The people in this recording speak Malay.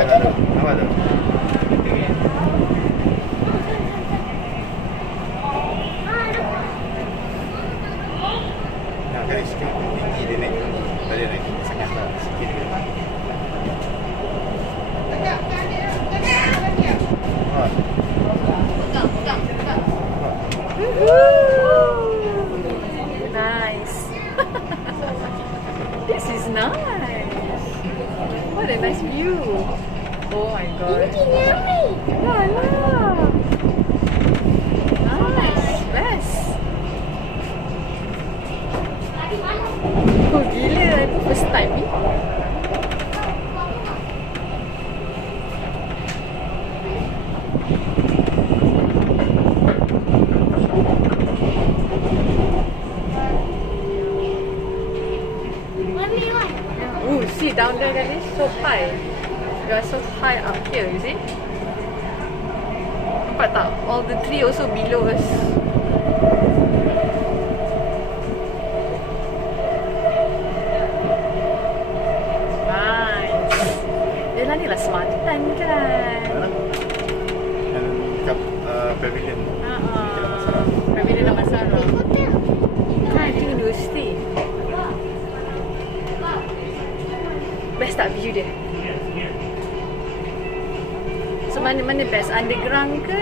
tengok tu. Nampak tu? Nak kali sikit tinggi dia naik. Tak ada naik sangat tak. Sikit dia. Nice. This is nice. What a nice view. Oh my god. La la. Nice. Best. Oh gila, itu first time ni. Oh, see down there guys, so high. You are so high up here, you see? Nampak tak? All the tree also below us. Nice. Yelah ni lah Selatan kan? Kat pavilion. Pavilion Damansara. Kan, itu universiti. Best tak view dia? So mana-mana best? Underground ke?